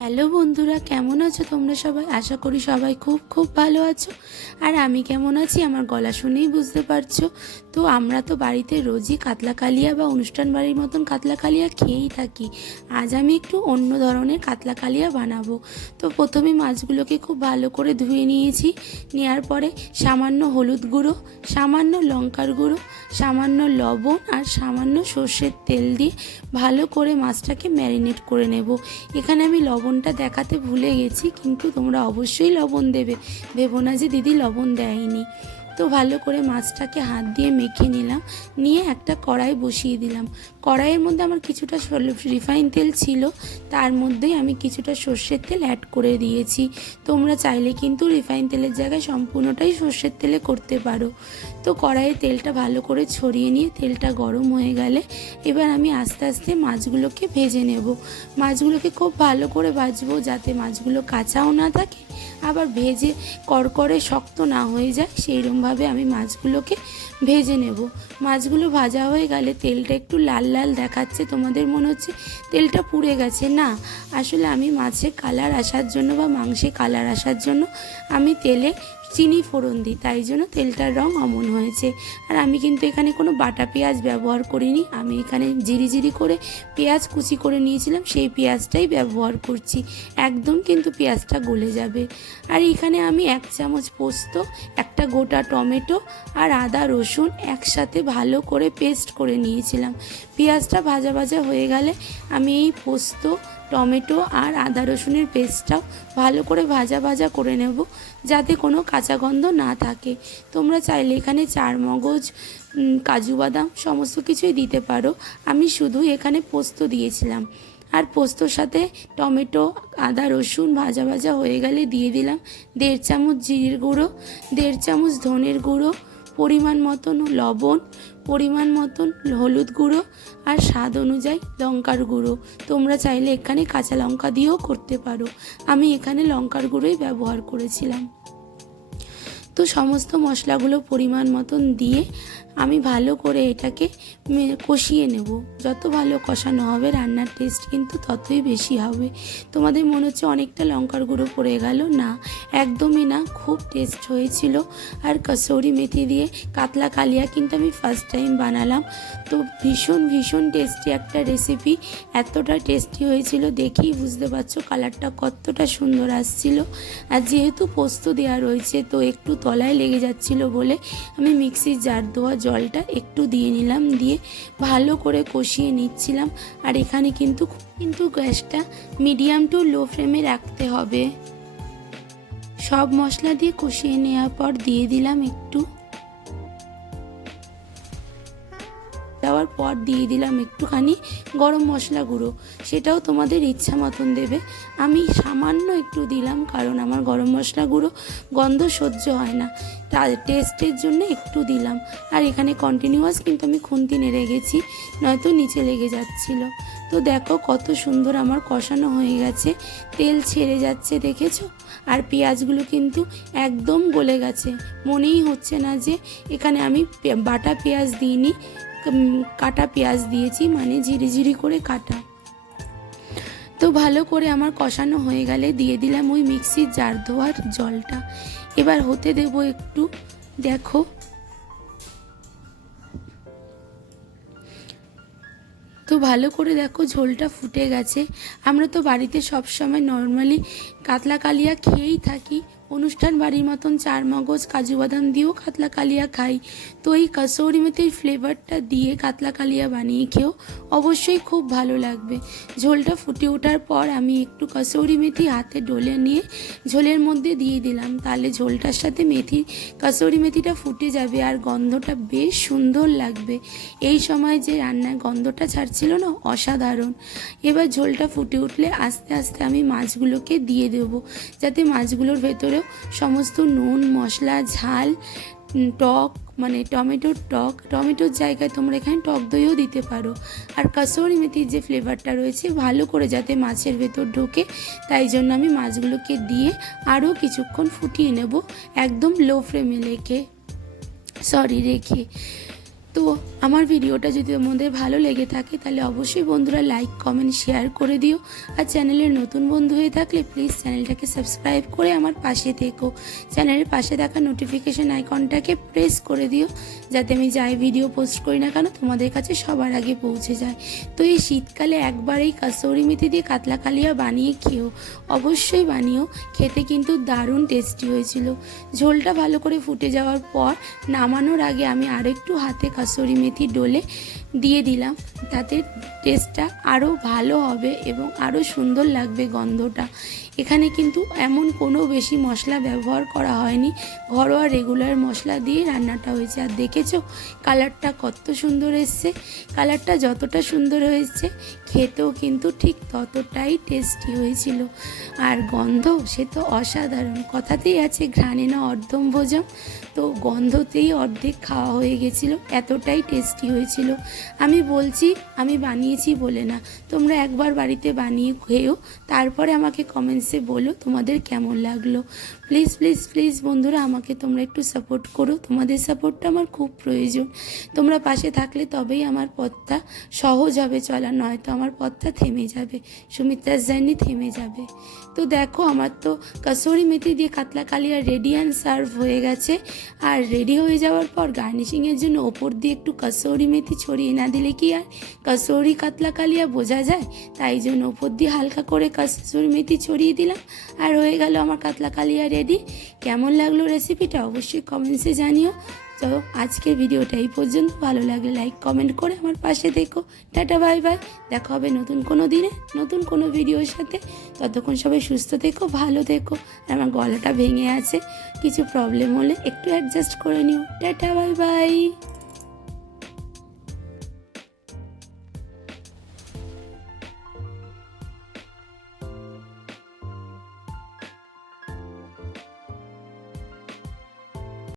Hello বন্ধুরা, কেমন আছো তোমরা সবাই? আশা করি সবাই খুব খুব ভালো আছো। আর আমি কেমন আছি আমার গলা শুনেই বুঝতে পারছ। তো আমরা তো বাড়িতে রোজই কাতলা কালিয়া বা অনুষ্ঠান বাড়ির মতন কাতলা কালিয়া খেয়েই থাকি। আজ আমি একটু অন্য ধরনের কাতলা কালিয়া বানাবো। তো প্রথমে মাছগুলোকে খুব ভালো করে ধুয়ে নিয়েছি। নেওয়ার পরে সামান্য হলুদ গুঁড়ো, সামান্য লঙ্কার গুঁড়ো, সামান্য লবণ আর সামান্য সর্ষের তেল দিয়ে ভালো করে মাছটাকে ম্যারিনেট করে নেব। এখানে আমি লবণটা দেখাতে ভুলে গেছি, কিন্তু তোমরা অবশ্যই লবণ দেবে। দেবো না যে দিদি লবণ দেয়নি। তো ভালো করে মাছটাকে হাত দিয়ে মেখে নিলাম। নিয়ে একটা কড়াই বসিয়ে দিলাম। কড়াইয়ের মধ্যে আমার কিছুটা রিফাইন তেল ছিল। তার মধ্যেই আমি কিছুটা সর্ষের তেল অ্যাড করে দিয়েছি। তোমরা চাইলে কিন্তু রিফাইন তেলের জায়গায় সম্পূর্ণটাই সর্ষের তেলে করতে পারো। তো কড়াইয়ে তেলটা ভালো করে ছড়িয়ে নিয়ে তেলটা গরম হয়ে গেলে এবার আমি আস্তে আস্তে মাছগুলোকে ভেজে নেব। মাছগুলোকে খুব ভালো করে ভাজবো যাতে মাছগুলো কাঁচাও না থাকে, আবার ভেজে করকরে শক্ত না হয়ে যায় সেইরকমভাবে আমি মাছগুলোকে ভেজে নেব। মাছগুলো ভাজা হয়ে গেলে তেলটা একটু লাল লাল দেখাচ্ছে, তোমাদের মনে হচ্ছে তেলটা পুড়ে গেছে। না, আসলে আমি মাছে কালার আসার জন্য বা মাংসে কালার আসার জন্য আমি তেলে চিনি ফোড়ন দিই, তাই জন্য তেলটার রং অমন হয়েছে। আর আমি কিন্তু এখানে কোনো বাটা পেঁয়াজ ব্যবহার করিনি। আমি এখানে জিরি জিরি করে পেঁয়াজ কুচি করে নিয়েছিলাম, সেই পেঁয়াজটাই ব্যবহার করছি। একদম কিন্তু পেঁয়াজটা গলে যাবে। আর এখানে আমি এক চামচ পোস্ত, একটা গোটা টমেটো আর আদা রসুন একসাথে ভালো করে পেস্ট করে নিয়েছিলাম। পেঁয়াজটা ভাজা ভাজা হয়ে গেলে আমি এই পোস্ত টমেটো আর আদা রসুনের পেস্টটাও ভালো করে ভাজা ভাজা করে নেব যাতে কোনো কাঁচা গন্ধ না থাকে। তোমরা চাইলে এখানে চার মগজ কাজু বাদাম সমস্ত কিছুই দিতে পারো। আমি শুধু এখানে পোস্ত দিয়েছিলাম। আর পোস্তর সাথে টমেটো, আদা রসুন ভাজা ভাজা হয়ে গেলে দিয়ে দিলাম। দেড় চামচ জিরের গুঁড়ো, দেড় চামচ ধনের গুঁড়ো পরিমাণ মতন লবণ, পরিমাণ মতন হলুদ গুঁড়ো আর স্বাদ অনুযায়ী লঙ্কার গুঁড়ো। তোমরা চাইলে এখানে কাঁচা লঙ্কা দিয়েও করতে পারো। আমি এখানে লঙ্কার গুঁড়োই ব্যবহার করেছিলাম। তো সমস্ত মশলাগুলো পরিমাণ মতন দিয়ে আমি ভালো করে এটাকে কষিয়ে নেব। যত ভালো কষানো হবে রান্নার টেস্ট কিন্তু ততই বেশি হবে। তোমাদের মনে হচ্ছে অনেকটা লঙ্কার গুঁড়ো পড়ে গেল? না, একদমই না। খুব টেস্ট হয়েছিল। আর কসৌরি মেথি দিয়ে কাতলা কালিয়া কিন্তু আমি ফার্স্ট টাইম বানালাম। তো ভীষণ ভীষণ টেস্টি একটা রেসিপি এতটা টেস্টি হয়েছিল দেখেই বুঝতে পারছ কালারটা কতটা সুন্দর আসছিল। আর যেহেতু পোস্ত দেওয়া রয়েছে, তো একটু তলায় লেগে যাচ্ছিল বলে আমি মিক্সির জার ধোয়া জলটা একটু দিয়ে নিলাম, দিয়ে ভালো করে কষিয়ে নিচ্ছিলাম। আর এখানে কিন্তু কিন্তু গ্যাসটা মিডিয়াম টু লো ফ্লেমে রাখতে হবে। সব মশলা দিয়ে কষিয়ে নেওয়ার পর দিয়ে দিলাম একটু। পর দিয়ে দিলাম একটুখানি গরম মশলা গুঁড়ো। সেটাও তোমাদের ইচ্ছা মতন দেবে। আমি সামান্য একটু দিলাম কারণ আমার গরম মশলা গুঁড়ো গন্ধ সহ্য হয় না। টেস্টের জন্য একটু দিলাম। আর এখানে কন্টিনিউয়াস কিন্তু আমি খুন্তি নেড়ে গেছি, নয়তো নিচে লেগে যাচ্ছিল। তো দেখো কত সুন্দর আমার কষানো হয়ে গেছে। তেল ছেড়ে যাচ্ছে দেখেছ? আর পেঁয়াজগুলো কিন্তু একদম গলে গেছে। মনেই হচ্ছে না যে এখানে আমি বাটা পেঁয়াজ দিইনি। কাটা পেঁয়াজ দিয়েছি মানে ঝিরি ঝিরি করে কাটা। তো ভালো করে আমার কষানো হয়ে গেলে দিয়ে দিলাম ওই মিক্সির জার ধোয়ার জলটা। এবার হতে দেব একটু, দেখো। তো ভালো করে দেখো ঝোলটা ফুটে গেছে। আমরা তো বাড়িতে সব সময় নর্মালি কাতলা কালিয়া খেয়েই থাকি। অনুষ্ঠান বাড়ির মতন চার মগজ, কাজু বাদাম দিয়েও কাতলা কালিয়া খাই। তো এই কসৌরি মেথির ফ্লেভারটা দিয়ে কাতলা কালিয়া বানিয়ে খেয়েও অবশ্যই খুব ভালো লাগবে। ঝোলটা ফুটে ওঠার পর আমি একটু কসৌরি মেথি হাতে ডলে নিয়ে ঝোলের মধ্যে দিয়ে দিলাম। তাহলে ঝোলটার সাথে মেথি, কসৌরি মেথিটা ফুটে যাবে আর গন্ধটা বেশ সুন্দর লাগবে। এই সময় যে রান্নার গন্ধটা ছাড়ছিল না, অসাধারণ। এবার ঝোলটা ফুটে উঠলে আস্তে আস্তে আমি মাছগুলোকে দিয়ে দেব, যাতে মাছগুলোর ভেতরেও সমস্ত নুন, মশলা, ঝাল টক মানে টমেটোর টক। টমেটোর জায়গায় তোমরা এখানে টক দইও দিতে পারো। আর কাসৌরি মেথির যে ফ্লেভারটা রয়েছে, ভালো করে যাতে মাছের ভেতর ঢোকে, তাই জন্য আমি মাছগুলোকে দিয়ে আরও কিছুক্ষণ ফুটিয়ে নেব, একদম লো ফ্লেমে রেখে। সরি রেখে। তো আমার ভিডিওটা যদি তোমাদের ভালো লেগে থাকে, তাহলে অবশ্যই বন্ধুরা লাইক কমেন্ট শেয়ার করে দিও। আর চ্যানেলের নতুন বন্ধু হয়ে থাকলে প্লিজ চ্যানেলটাকে সাবস্ক্রাইব করে আমার পাশে থেকো। চ্যানেলের পাশে থাকা নোটিফিকেশান আইকনটাকে প্রেস করে দিও, যাতে আমি যাই ভিডিও পোস্ট করি না কেন, তোমাদের কাছে সবার আগে পৌঁছে যায়। তো এই শীতকালে একবার এই কাসৌরি মেথি দিয়ে কাতলা কালিয়া বানিয়ে খেও। অবশ্যই বানিও, খেতে কিন্তু দারুণ টেস্টি হয়েছিল। ঝোলটা ভালো করে ফুটে যাওয়ার পর, নামানোর আগে আমি আরও একটু হাতে কাসুরি মেথি ডলে দিয়ে দিলাম। তাতে টেস্টটা আরও ভালো হবে এবং আরও সুন্দর লাগবে গন্ধটা। এখানে কিন্তু এমন কোনো বেশি মশলা ব্যবহার করা হয়নি। ঘরোয়া রেগুলার মশলা দিয়ে রান্নাটা হয়েছে। আর দেখেছ কালারটা কত সুন্দর এসছে। কালারটা যতটা সুন্দর হয়েছে, খেতেও কিন্তু ঠিক ততটাই টেস্টি হয়েছিল। আর গন্ধ, সে তো অসাধারণ। কথাতেই আছে, ঘ্রাণে না অর্ধম ভোজম তো গন্ধতেই অর্ধেক খাওয়া হয়ে গেছিল, এতটাই টেস্টি হয়েছিল। আমি বলছি, আমি বানিয়েছি বলে না। তোমরা একবার বাড়িতে বানিয়ে খেয়েও, তারপরে আমাকে কমেন্টসে বলো তোমাদের কেমন লাগল। প্লিজ প্লিজ প্লিজ বন্ধুরা, আমাকে তোমরা একটু সাপোর্ট করো। তোমাদের সাপোর্টটা আমার খুব প্রয়োজন। তোমরা পাশে থাকলে তবেই আমার পথটা সহজ হবে চলা, নয়তো আমার পথটা থেমে যাবে। সুমিত্রার জার্নি থেমে যাবে। তো দেখো, আমার তো কাসুরি মেথি দিয়ে কাতলা কালিয়া রেডি অ্যান্ড সার্ভ হয়ে গেছে। আর রেডি হয়ে যাওয়ার পর গার্নিশিংয়ের জন্য ওপর দিয়ে একটু কাসৌরি মেথি ছড়িয়ে না দিলে কি আর? কাসৌরি কাতলা কালিয়া বোঝা যায়? তাই জন্য ওপর দিয়ে হালকা করে কাসৌরি মেথি ছড়িয়ে দিলাম। আর হয়ে গেল আমার কাতলা কালিয়া রেডি কেমন লাগল রেসিপিটা অবশ্যই কমেন্টসে জানিও। তো আজকের ভিডিওটা এই পর্যন্ত। ভালো লাগলে লাইক কমেন্ট করে আমার পাশে দেখো টাটা বাই বাই দেখা হবে নতুন কোনো দিনে, নতুন কোনো ভিডিওর সাথে। ততক্ষণ সবাই সুস্থ থেকো, ভালো থেকো। আর আমার গলাটা ভেঙে আছে। কিছু প্রবলেম হলে একটু অ্যাডজাস্ট করে নিও। Tata bye bye